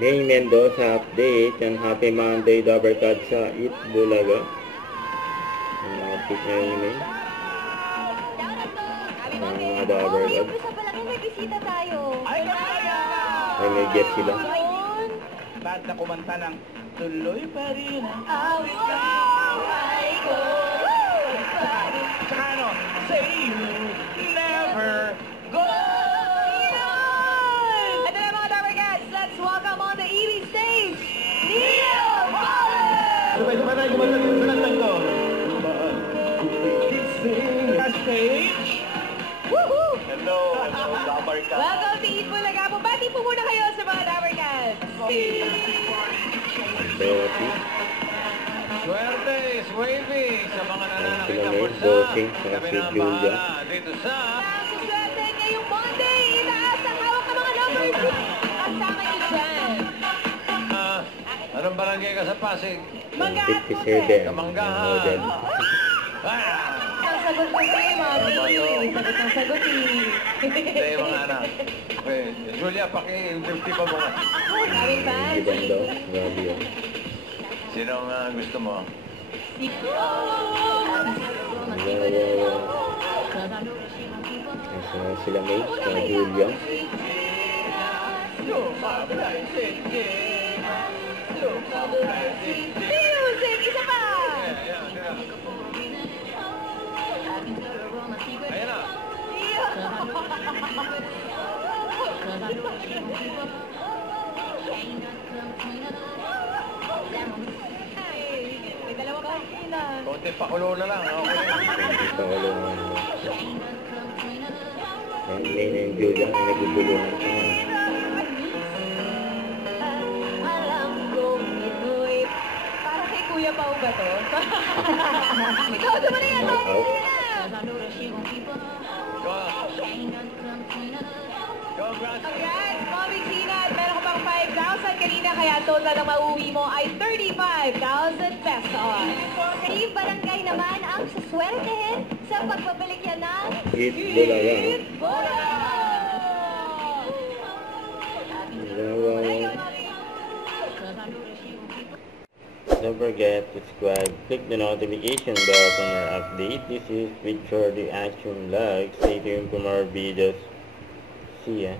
May Mendoza update and happy Monday Dabarkad sa Itbulaga. Ang update niya yun eh. Mga Dabarkad. May bisita tayo. Ay, may get sila. Bad na kumanta ng tuloy pa rin ang awit buhay ko. Tsaka ano, say you never go. Ito na mga Dabarkads, let's welcome on the EV stage, Neil Wallace! Sabay-sabay tayo kumanta dito sa lantang ko. Stage. Woohoo! Hello, Dabarkad. Welcome to Itbulaga po. Bati po muna kayo sa mga Dabarkads. Therapy. Swerte is waving sa mga nananakit na May bulsa. bossing sa Kami si na ang Julia. bahala dito sa... Ang suswerte ngayong Monday, itaas ang hawak ng mga numbers. Kasama niyo dyan. Anong barangay ka sa Pasig? 57. Kamanggahan. Model. Ang sagot kasi, Mami. Sagot ng sagot eh. Hindi, mga anak. Okay, Julia, paki-50 pa mo nga. Kami fans. Ibang daw. Grabe yun. Sino ang gusto mo? Nasa sila May, sa Julia. Music! Isa pa! Ayan na. May dalawa pa sila. Konti pakulo na lang. Okay. Hindi pa ulo nga nila. Ang May na yung Julia ay nagugulungan pa nga. Alam kong ito'y... Para kay Kuya Pao ba to? Ikaw naman na yan, Mami! Congrats. Congrats, Mami Gina! At meron ka pang 5,000 kanina, kaya total na mauwi mo ay 35,000 pesos. Team Barangay naman ang suswertehin sa pagbabalik yan ng Itbulaga. Bulaga! Don't forget to subscribe, click the notification bell for more updates. This is Victor the Action Vlog. Stay tuned for more videos. See ya.